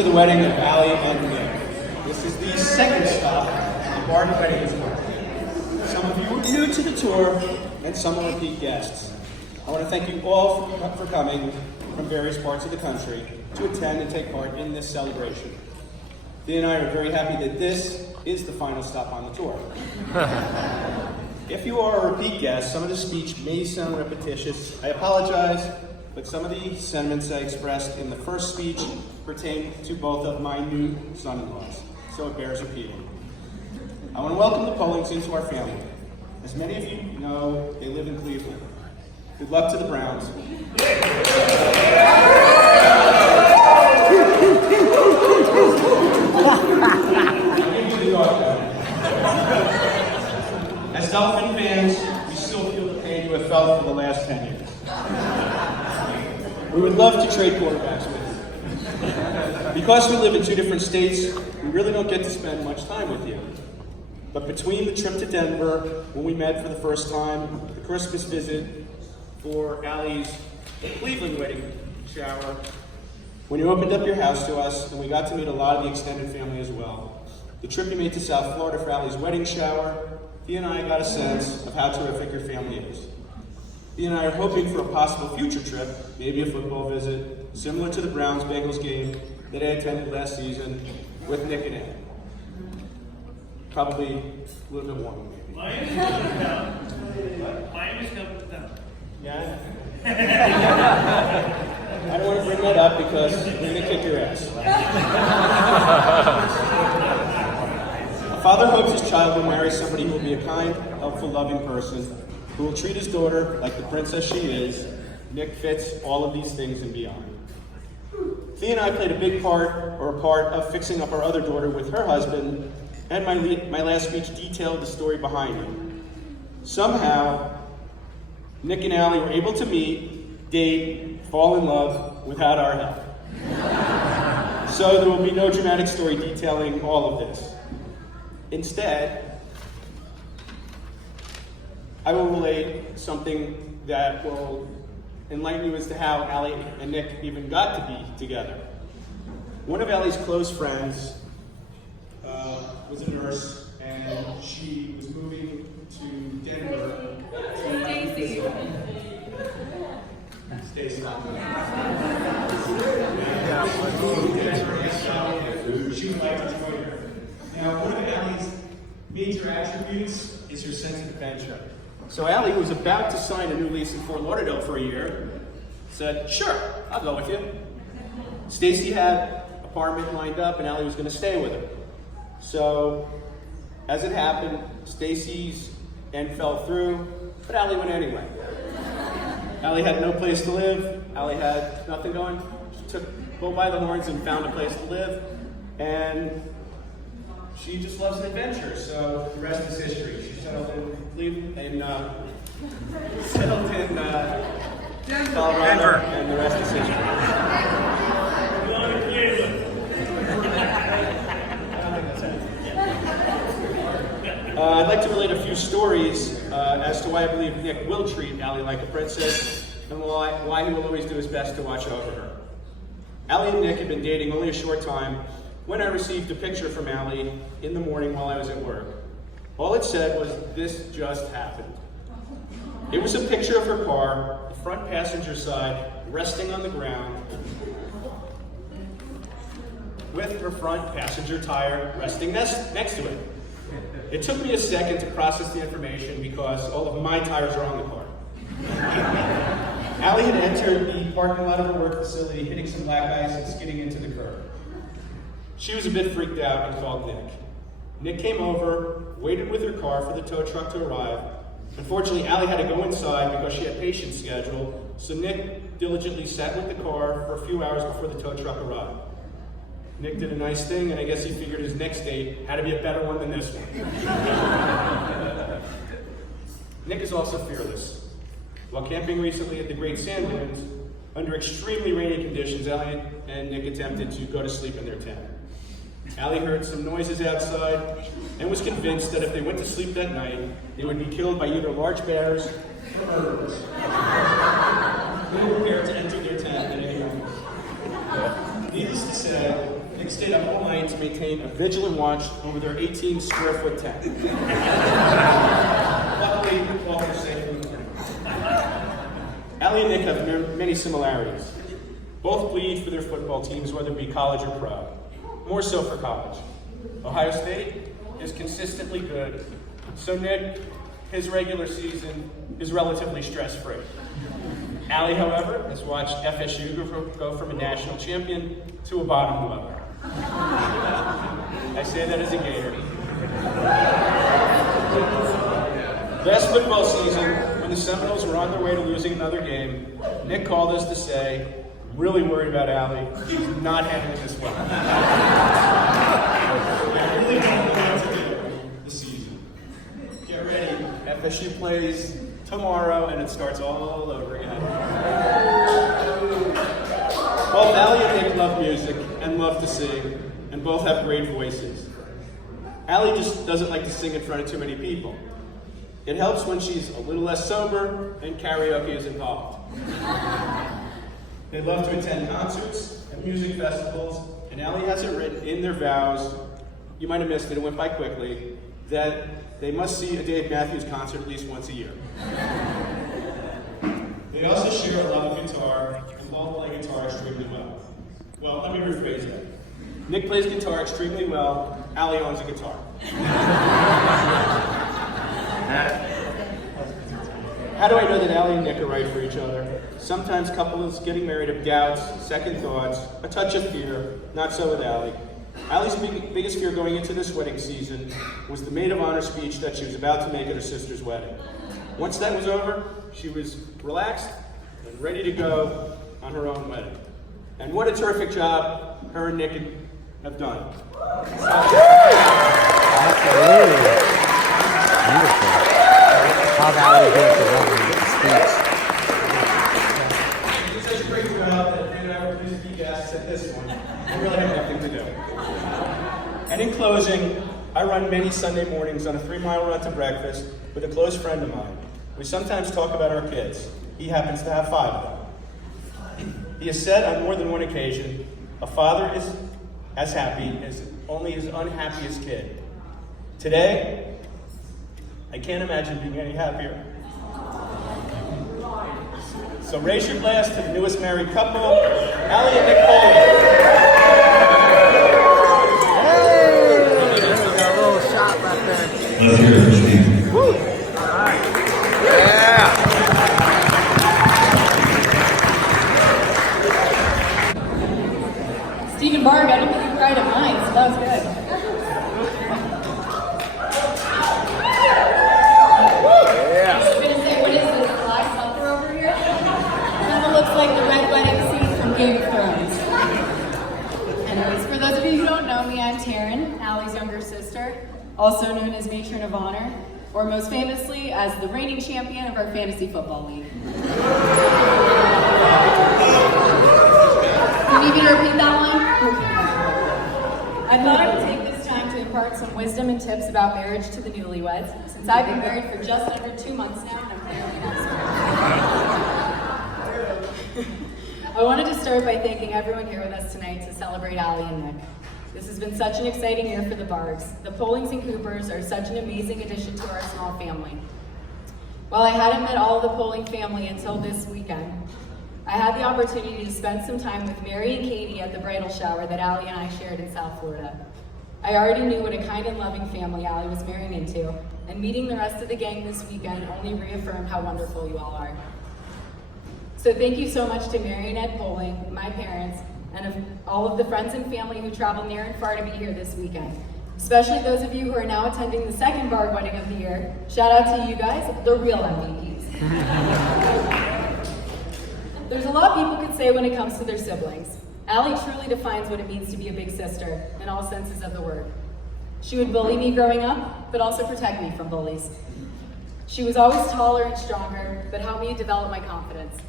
to the wedding of Allie and Nick. This is the second stop on the Barton Wedding Tour. Some of you are new to the tour, and some are repeat guests. I want to thank you all for coming from various parts of the country to attend and take part in this celebration. Thea and I are very happy that this is the final stop on the tour. If you are a repeat guest, some of the speech may sound repetitious. I apologize, but some of the sentiments I expressed in the first speech pertain to both of my new son-in-laws, so it bears repeating. I want to welcome the Pollings into our family. As many of you know, they live in Cleveland. Good luck to the Browns. As Dolphin fans, we still feel the pain you have felt for the last 10 years. We would love to trade quarterbacks with you. Because we live in two different states, we really don't get to spend much time with you. But between the trip to Denver, when we met for the first time, the Christmas visit for Allie's Cleveland wedding shower, when you opened up your house to us, and we got to meet a lot of the extended family as well, the trip you made to South Florida for Allie's wedding shower, Thea and I got a sense of how terrific your family is. Thea and I are hoping for a possible future trip, maybe a football visit, similar to the Browns-Bengals game that I attended last season with Nick and Ed. Probably a little bit warmer, maybe. Miami's coming down. Miami's coming down. Yeah? I don't want to bring that up because we're going to kick your ass. A father hopes his child will marry somebody who will be a kind, helpful, loving person, who will treat his daughter like the princess she is. Nick fits all of these things and beyond. Thea and I played a big part, or a part, of fixing up our other daughter with her husband, and my last speech detailed the story behind it. Somehow, Nick and Allie were able to meet, date, fall in love without our help. So there will be no dramatic story detailing all of this. Instead, I will relate something that will enlighten you as to how Allie and Nick even got to be together. One of Allie's close friends was a nurse, and she was moving to Denver. Stacy. She would like to join her. Now, one of Allie's major attributes is her sense of adventure. So Allie, who was about to sign a new lease in Fort Lauderdale for a year, said, "Sure, I'll go with you." Stacy had an apartment lined up, and Allie was going to stay with her. So, as it happened, Stacy's end fell through, but Allie went anyway. Allie had no place to live. Allie had nothing going. She took bull by the horns and found a place to live, and she just loves an adventure. So the rest is history. She settled in Cleveland and settled in Colorado, Denver, and the rest is history. I'd like to relate a few stories as to why I believe Nick will treat Allie like a princess, and why he will always do his best to watch over her. Allie and Nick had been dating only a short time when I received a picture from Allie in the morning while I was at work. All it said was, "This just happened." It was a picture of her car, the front passenger side, resting on the ground, with her front passenger tire resting next to it. It took me a second to process the information because all of my tires are on the car. Allie had entered the parking lot of her work facility, hitting some black ice and skidding into the curb. She was a bit freaked out and called Nick. Nick came over, waited with her car for the tow truck to arrive. Unfortunately, Allie had to go inside because she had patients scheduled, so Nick diligently sat with the car for a few hours before the tow truck arrived. Nick did a nice thing, and I guess he figured his next date had to be a better one than this one. Nick is also fearless. While camping recently at the Great Sand Dunes, under extremely rainy conditions, Allie and Nick attempted to go to sleep in their tent. Allie heard some noises outside and was convinced that if they went to sleep that night, they would be killed by either large bears or murderers. They were prepared to enter their tent at any moment. Needless to say, maintain a vigilant watch over their 18 square foot tent. Luckily, all are safe in the morning. Allie and Nick have many similarities. Both bleed for their football teams, whether it be college or pro. More so for college. Ohio State is consistently good, so Nick, his regular season is relatively stress-free. Allie, however, has watched FSU go from a national champion to a bottom dweller. I say that as a Gator. Last football season, when the Seminoles were on their way to losing another game, Nick called us to say, "I'm really worried about Allie. She's not handling this well." I really don't know what to do this season. Get ready. FSU plays tomorrow, and it starts all over again. Both Allie and Nick love music and love to sing, and both have great voices. Allie just doesn't like to sing in front of too many people. It helps when she's a little less sober and karaoke is involved. They love to attend concerts and music festivals, and Allie has it written in their vows, you might have missed it, it went by quickly, that they must see a Dave Matthews concert at least once a year. They also share a love of guitar and both play guitar extremely well. Well, let me rephrase that. Nick plays guitar extremely well, Allie owns a guitar. How do I know that Allie and Nick are right for each other? Sometimes couples getting married have doubts, second thoughts, a touch of fear, not so with Allie. Allie's biggest fear going into this wedding season was the maid of honor speech that she was about to make at her sister's wedding. Once that was over, she was relaxed and ready to go on her own wedding. And what a terrific job her and Nick have done. Absolutely. Beautiful. How Allie did the lovely speech. You did such a great job that Nick and I were pleased to be guests at this one. We really have nothing to do. And in closing, I run many Sunday mornings on a 3-mile run to breakfast with a close friend of mine. We sometimes talk about our kids. He happens to have 5 of them. He has said on more than one occasion, a father is as happy as only his unhappiest kid. Today, I can't imagine being any happier. So raise your glass to the newest married couple, Allie and Nick Foley. Hey! There's a little shot right there. Let's hear it for Steve. Woo! All right. Yeah! Stephen Barg, I didn't think you cried at mine, so that was good. Yeah! I was going to say, what is this, Black Panther over here? Kind of looks like the red wedding scene from Game of Thrones. Anyways, for those of you who don't know me, I'm Taryn, Allie's younger sister, also known as Matron of Honor, or most famously as the reigning champion of our fantasy football league. You need me to repeat that one? I thought I would take this time to impart some wisdom and tips about marriage to the newlyweds, since I've been married for just under 2 months now, and I'm clearly not smart. I wanted to start by thanking everyone here with us tonight to celebrate Allie and Nick. This has been such an exciting year for the Bargs. The Pollings and Coopers are such an amazing addition to our small family. While I hadn't met all of the Polling family until this weekend, I had the opportunity to spend some time with Mary and Katie at the bridal shower that Allie and I shared in South Florida. I already knew what a kind and loving family Allie was marrying into, and meeting the rest of the gang this weekend only reaffirmed how wonderful you all are. So thank you so much to Mary and Ed Polling, my parents, and of all of the friends and family who traveled near and far to be here this weekend. Especially those of you who are now attending the second Barg wedding of the year. Shout out to you guys, the real MVPs. There's a lot people could say when it comes to their siblings. Allie truly defines what it means to be a big sister, in all senses of the word. She would bully me growing up, but also protect me from bullies. She was always taller and stronger, but helped me develop my confidence.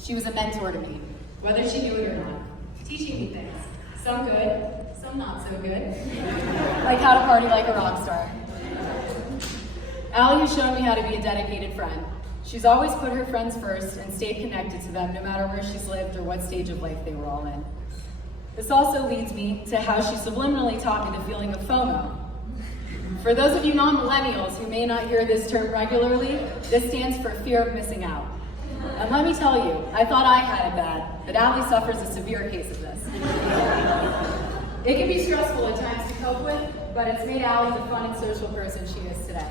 She was a mentor to me, whether she knew it or not, teaching me things, some good, some not so good, like how to party like a rock star. Allie has shown me how to be a dedicated friend. She's always put her friends first and stayed connected to them no matter where she's lived or what stage of life they were all in. This also leads me to how she subliminally taught me the feeling of FOMO. For those of you non-millennials who may not hear this term regularly, this stands for fear of missing out. And let me tell you, I thought I had it bad, but Allie suffers a severe case of this. It can be stressful at times to cope with, but it's made Allie the fun and social person she is today.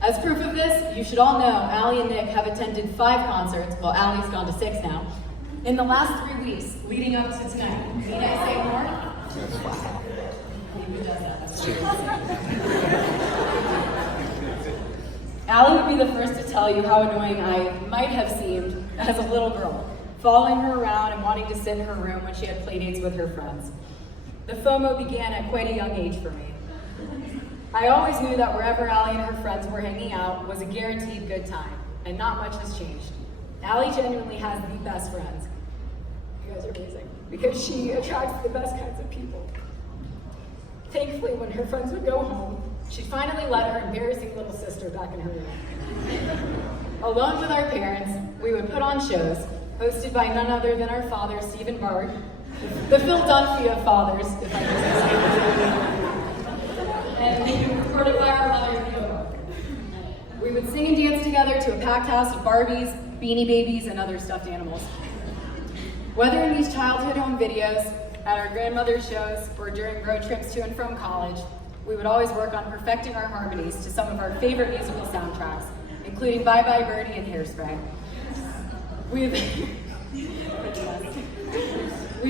As proof of this, you should all know Allie and Nick have attended 5 concerts, well, Allie's gone to 6 now, in the last 3 weeks leading up to tonight. Need I say more? Who does that? Allie would be the first to tell you how annoying I might have seemed as a little girl, following her around and wanting to sit in her room when she had playdates with her friends. The FOMO began at quite a young age for me. I always knew that wherever Allie and her friends were hanging out was a guaranteed good time, and not much has changed. Allie genuinely has the best friends. You guys are amazing. Because she attracts the best kinds of people. Thankfully, when her friends would go home, she finally let her embarrassing little sister back in her room. Alone with our parents, we would put on shows, hosted by none other than our father, Stephen Bard, the Phil Dunphy of fathers, if I can say, and recorded by our mother, Theodore. We would sing and dance together to a packed house of Barbies, Beanie Babies, and other stuffed animals. Whether in these childhood home videos, at our grandmother's shows, or during road trips to and from college, we would always work on perfecting our harmonies to some of our favorite musical soundtracks, including Bye Bye Birdie and Hairspray. We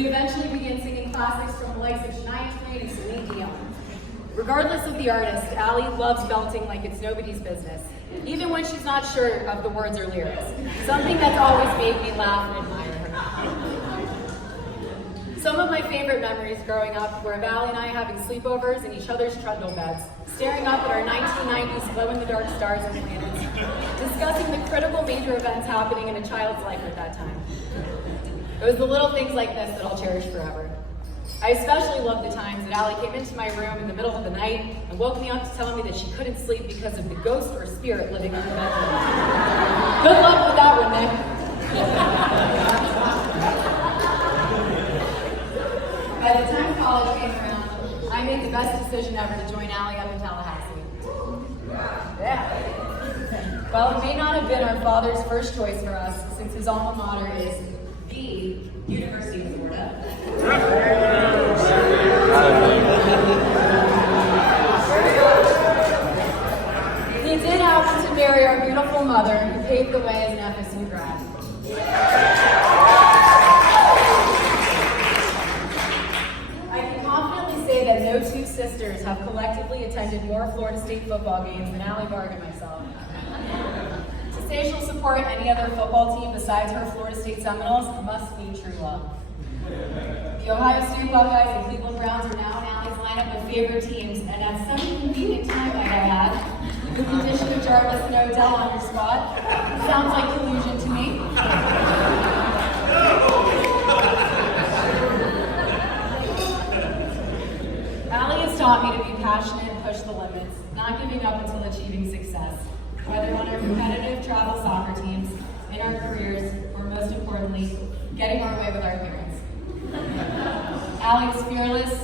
eventually began singing classics from the likes of Shania Twain and Celine Dion. Regardless of the artist, Allie loves belting like it's nobody's business, even when she's not sure of the words or lyrics, something that's always made me laugh and admire her. Some of my favorite memories growing up were of Allie and I having sleepovers in each other's trundle beds, staring up at our 1990s glow-in-the-dark stars and planets, discussing the critical major events happening in a child's life at that time. It was the little things like this that I'll cherish forever. I especially loved the times that Allie came into my room in the middle of the night and woke me up to tell me that she couldn't sleep because of the ghost or spirit living in her bedroom. Good luck with that one, Nick. By the time college came around, I made the best decision ever to join Allie up in Tallahassee. Yeah. While it may not have been our father's first choice for us, since his alma mater is the University of Florida. He did happen to marry our beautiful mother, who paved the way as an FSU grad. That no two sisters have collectively attended more Florida State football games than Allie Barg and myself. To say she'll support any other football team besides her Florida State Seminoles must be true love. The Ohio State Buckeyes and Cleveland Browns are now in Allie's lineup of favorite teams, and at some convenient time, might I add, with the addition of Jarvis and Odell on your spot, sounds like collusion to me. Allie has taught me to be passionate and push the limits, not giving up until achieving success, whether on our competitive travel soccer teams, in our careers, or most importantly, getting our way with our parents. Allie was fearless,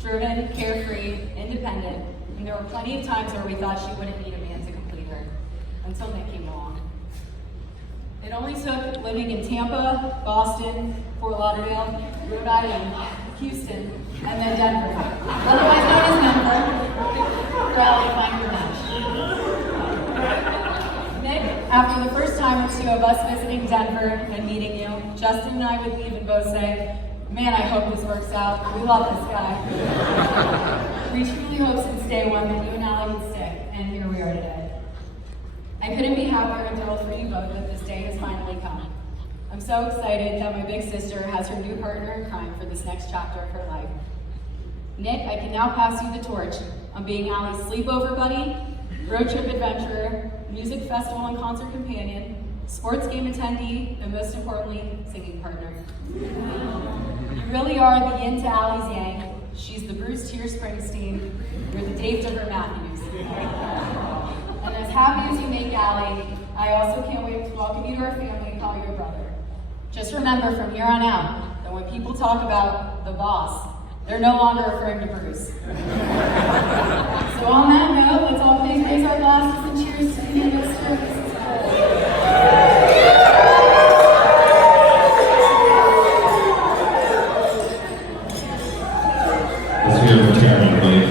driven, carefree, independent, and there were plenty of times where we thought she wouldn't need a man to complete her, until Nick came along. It only took living in Tampa, Boston, Fort Lauderdale, Rhode Island, Houston, and then Denver, otherwise known as Denver, for Allie to find her match. Nick, after the first time or two of us visiting Denver and meeting you, Justin and I would leave and both say, man, I hope this works out. We love this guy. We truly hope since day one that you and Allie would stick, and here we are today. I couldn't be happier and thrilled for you both that this day has finally come. I'm so excited that my big sister has her new partner in crime for this next chapter of her life. Nick, I can now pass you the torch on being Allie's sleepover buddy, road trip adventurer, music festival and concert companion, sports game attendee, and most importantly, singing partner. You really are the yin to Allie's yang. She's the Bruce Tier Springsteen. You're the Dave Dipper Matthews. And as happy as you make Allie, I also can't wait to welcome you to our family and call you a brother. Just remember from here on out that when people talk about the boss, they're no longer referring to Bruce. So on that note, let's all please raise our glasses and cheers to the end of service. Let's hear it for Karen, please.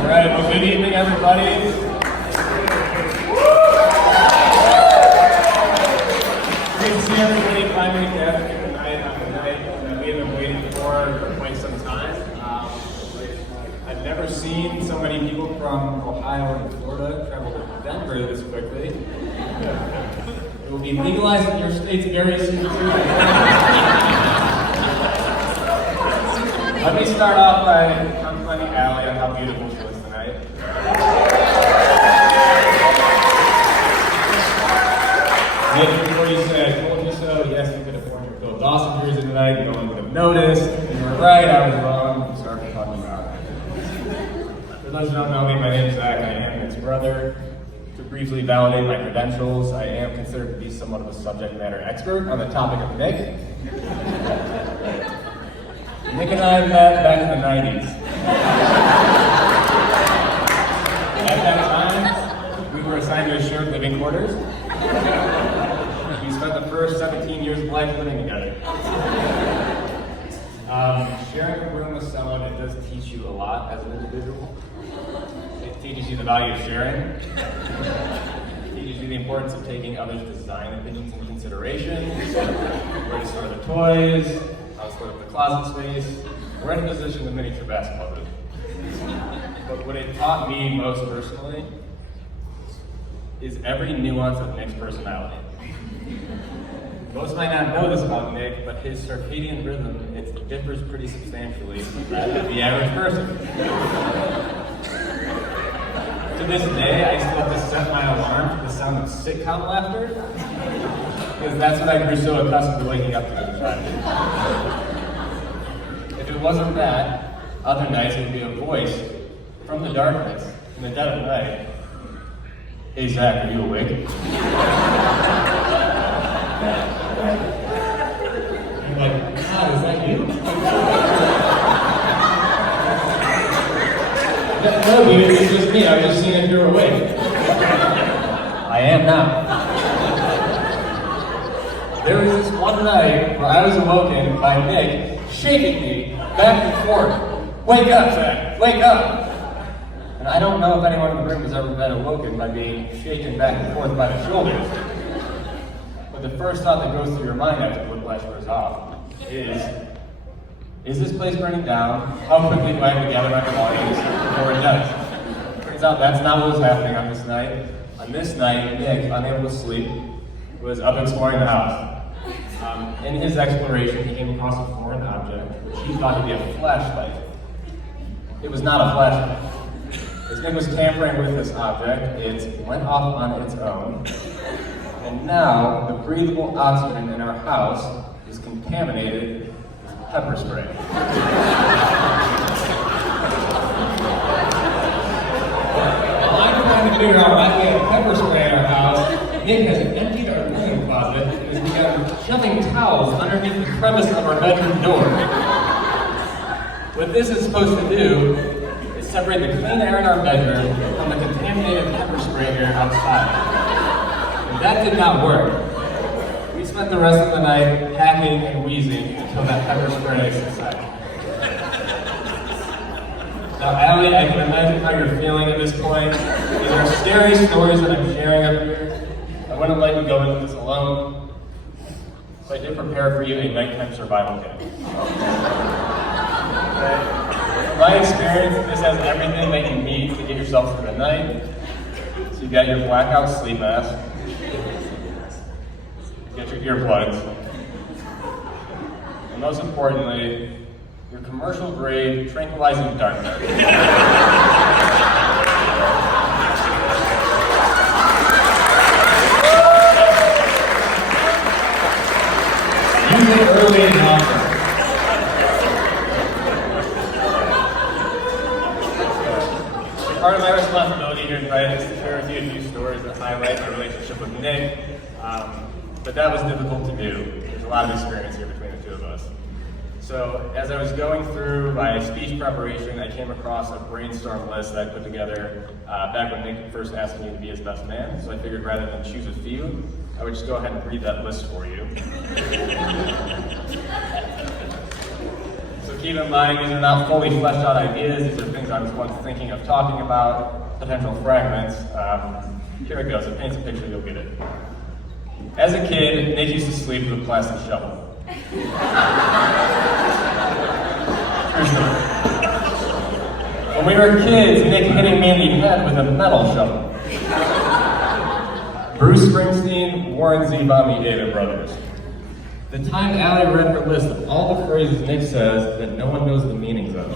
All right, well, good evening, everybody. Great to see everybody finally gathered tonight after night that we have been waiting for quite some time. I've never seen so many people from Ohio and Florida travel to Denver this quickly. It will be legalized in your states very soon, too. Let me start off by complimenting Allie on how beautiful she was tonight. Nick, before you said, I told you so, yes, you could have worn your Phil Dawson jersey tonight, no one would have noticed. You were right, I was wrong. I'm sorry for talking about it. For those who don't know me, my name is Zach, I am Nick's brother. To briefly validate my credentials, I am considered to be somewhat of a subject matter expert on the topic of Nick. Nick and I met back in the 90s. At that time, we were assigned to shared living quarters. We spent the first 17 years of life living together. Sharing a room with someone, it does teach you a lot as an individual. It teaches you the value of sharing. It teaches you the importance of taking others' design opinions into consideration. Where to store the toys, how to split up the closet space. We're in a position with miniature basketball hoop. But what it taught me most personally is every nuance of Nick's personality. Most might not know this about Nick, but his circadian rhythm, it differs pretty substantially from that of the average person. To this day, I still have to set my alarm to the sound of sitcom laughter, because that's what I grew so accustomed to waking up to at the time. If it wasn't that, other nights it would be a voice from the darkness, in the dead of night. Hey Zach, are you awake? I'm like, God, is that you? No, dude, it's just me. I was just seeing if you're awake. I am now. There was this one night where I was awoken by Nick shaking me back and forth. Wake up, Zach, wake up. And I don't know if anyone in the room has ever been awoken by being shaken back and forth by the shoulders. But the first thought that goes through your mind after the whiplash wears off is this place burning down? How quickly do I have to gather my belongings before it does? Turns out that's not what was happening on this night. On this night, Nick, unable to sleep, was up exploring the house. In his exploration, he came across a foreign object, which he thought to be a flashlight. It was not a flashlight. As Nick was tampering with this object, it went off on its own, and now the breathable oxygen in our house is contaminated with pepper spray. While I'm trying to figure out why we have pepper spray in our house, Nick has emptied our linen closet and has begun shoving towels underneath the crevice of our bedroom door. What this is supposed to do is separate the clean air in our bedroom from the contaminated pepper spray air outside. And that did not work. We spent the rest of the night hacking and wheezing until that pepper spray subsided. Now, Allie, I can imagine how you're feeling at this point. These are scary stories that I'm sharing up here. I wouldn't let you go into this alone. So I did prepare for you a nighttime survival kit. In my experience, this has everything that you need to get yourself through the night. So you got your blackout sleep mask, get your earplugs, and most importantly, your commercial grade tranquilizing dart gun. Use it early and often. Part of my responsibility here tonight is to share with you a few stories that highlight my relationship with Nick, but that was difficult to do. There's a lot of experience here between the two of us. So as I was going through my speech preparation, I came across a brainstorm list that I put together back when Nick first asked me to be his best man. So I figured rather than choose a few, I would just go ahead and read that list for you. So keep in mind, these are not fully fleshed out ideas. These are things I was once thinking of talking about, potential fragments. Here it goes. It paints a picture, you'll get it. As a kid, Nick used to sleep with a plastic shovel. True story. When we were kids, Nick hitting me in the head with a metal shovel. Bruce Springsteen, Warren Zevon, the David Brothers. The time Allie read her list of all the phrases Nick says that no one knows the meanings of.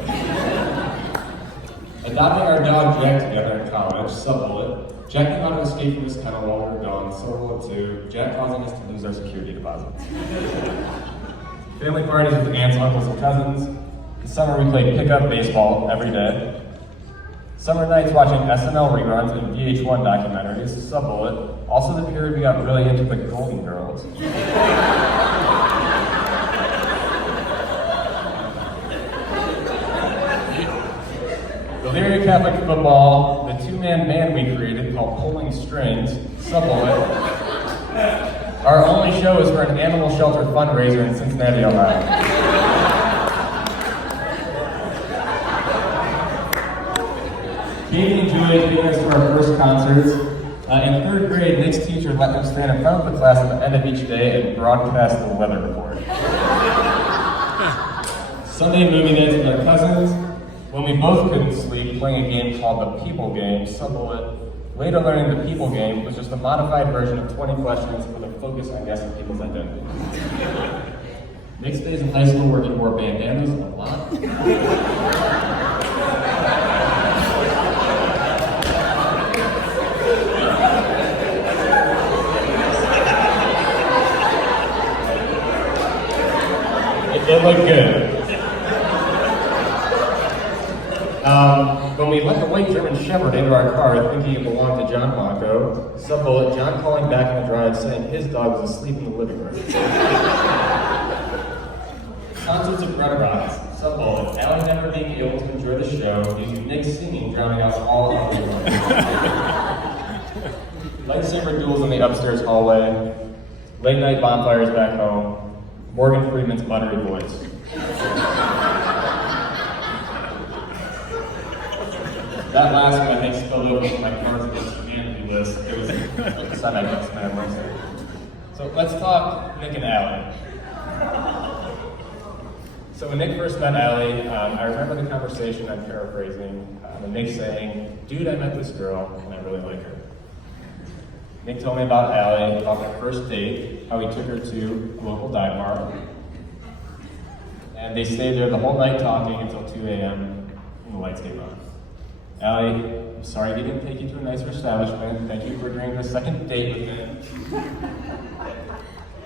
Adopting our dog Jack together in college, sub-bullet. Jack came out to escape from his kennel while we were gone, sub-bullet 2. Jack causing us to lose our security deposits. Family parties with aunts, uncles, and cousins. In summer we played pickup baseball every day. Summer nights watching SNL reruns and VH1 documentaries, sub-bullet. Also the period we got really into the Golden Girls. Elyria Catholic football, the two-man band we created called Pulling Strings, sub-bullet. Our only show is for an animal shelter fundraiser in Cincinnati, Ohio. Katie and Julia taking us to our first concerts. In third grade, Nick's teacher let them stand in front of the class at the end of each day and broadcast the weather report. Sunday movie nights with our cousins. When we both couldn't sleep, playing a game called the People Game, sub-bullet. Later learning the People Game was just a modified version of 20 questions with a focus on guessing people's identities. Nick's days in high school where he wore bandanas a lot. It looked good. When we let the white German Shepherd into our car thinking it belonged to John Blanco, sub-bullet, John calling back on the drive saying his dog was asleep in the living room. Concerts of Red Rocks, sub-bullet, Allie never being able to enjoy the show due to Nick singing drowning out all of the room. Lightsaber duels in the upstairs hallway, late night bonfires back home, Morgan Freeman's buttery voice. That last one I think spilled over from my Cards Against Humanity list. It was a semi-best man Wednesday. So let's talk Nick and Allie. So when Nick first met Allie, I remember the conversation, I'm paraphrasing, and Nick saying, "Dude, I met this girl and I really like her." Nick told me about Allie, about their first date, how he took her to a local dive bar. And they stayed there the whole night talking until 2 a.m. and the lights came on. Allie, I'm sorry he didn't take you to a nicer establishment. Thank you for agreeing to a second date with him.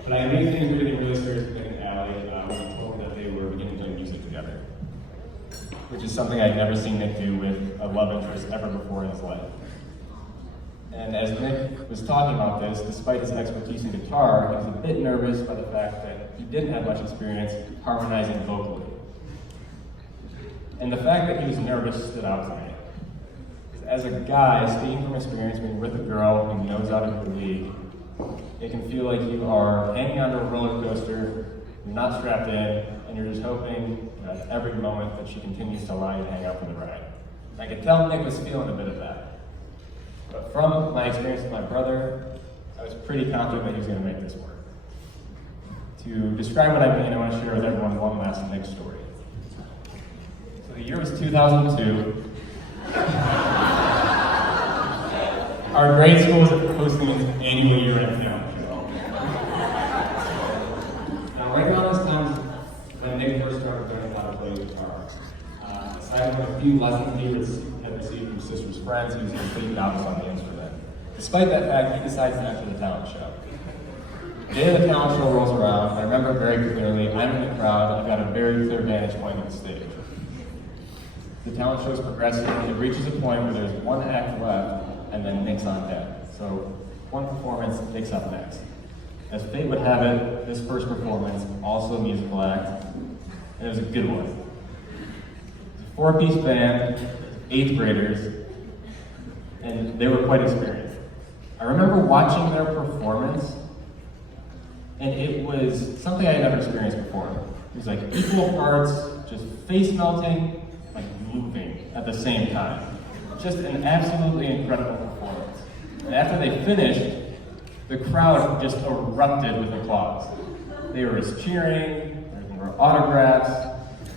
But I made things really serious with Nick and Allie when I told them that they were beginning to do music together, which is something I'd never seen Nick do with a love interest ever before in his life. And as Nick was talking about this, despite his expertise in guitar, he was a bit nervous by the fact that he didn't have much experience harmonizing vocally. And the fact that he was nervous stood out to me. As a guy, speaking from experience, when you're with a girl who knows out of your league, it can feel like you are hanging onto a roller coaster, you're not strapped in, and you're just hoping at every moment that she continues to allow you to hang out for the ride. And I could tell Nick was feeling a bit of that. But from my experience with my brother, I was pretty confident that he was going to make this work. To describe what I mean, I want to share with everyone one last Nick story. So the year was 2002. Our grade school was hosting its annual year-end talent show. Now, right around this time when Nick first started learning how to play guitar, aside from a few lessons he had received from sister's friends, he was a complete novice on the instrument. Despite that fact, he decides to enter the talent show. The day the talent show rolls around, I remember very clearly, I'm in the crowd, I've got a very clear vantage point on the stage. The talent show is progressing, and it reaches a point where there's one act left, and then Nick's on deck. So one performance picks up next. As fate would have it, this first performance, also a musical act, and it was a good one. It was a four-piece band, 8th graders, and they were quite experienced. I remember watching their performance, and it was something I had never experienced before. It was like equal parts, just face melting, like moving at the same time. Just an absolutely incredible performance. And after they finished, the crowd just erupted with applause. They were just cheering, there were autographs.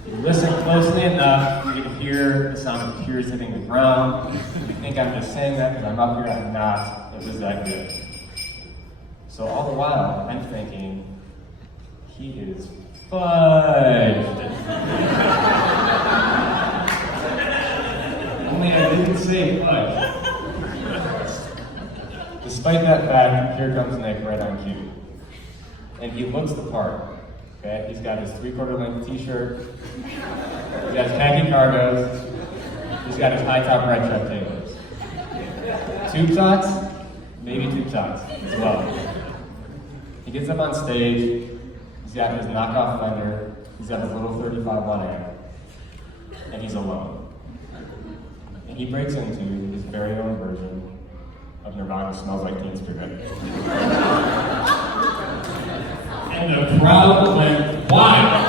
You listen closely enough, you can hear the sound of tears hitting the ground. You think I'm just saying that because I'm up here, I'm not. It was that good. So all the while, I'm thinking, he is fudged. Only I didn't say fudge. Despite that fact, here comes Nick right on cue. And he looks the part. Okay? He's got his 3/4 length t-shirt. He's got his khaki cargos. He's got his high top red Chuck Taylors. Tube socks? Maybe tube socks as well. He gets up on stage. He's got his knockoff Fender. He's got his little 35-watt amp. And he's alone. And he breaks into his very own version of Nirvana Smells Like Teen Spirit. And the crowd went wild.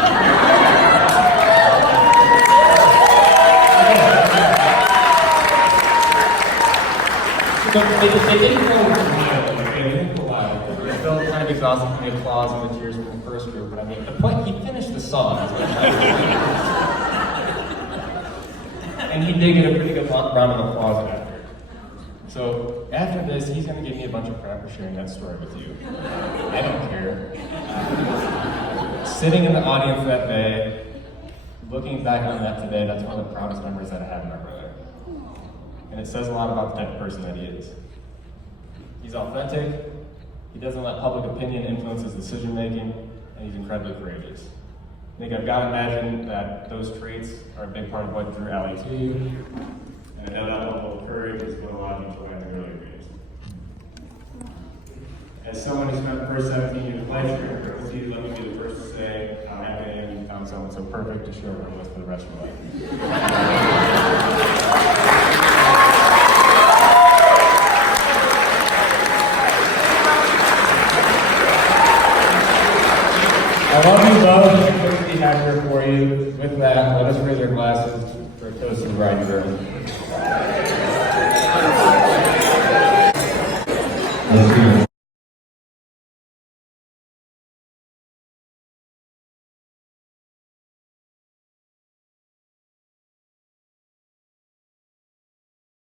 They didn't go wild, okay? They didn't go wild. They're still kind of exhausted from the applause and the tears from the first group, but I mean, the point, he finished the song. And he did get a pretty good round of applause after. So after this, he's going to give me a bunch of crap for sharing that story with you. I don't care. Sitting in the audience that day, looking back on that today, that's one of the proudest memories that I have in my brother. And it says a lot about the type of person that he is. He's authentic, he doesn't let public opinion influence his decision making, and he's incredibly courageous. I think I've got to imagine that those traits are a big part of what drew Allie to you. And I know that level of courage is what allowed you to join the early grades. As someone who spent the first 17 years of life sharing with you, let me be the first to say how happy I am you found someone so perfect to share it with for the rest of your life. I love you both. I couldn't be happier for you. With that, let us raise our glasses for a toast to the bride and groom. Let's do it.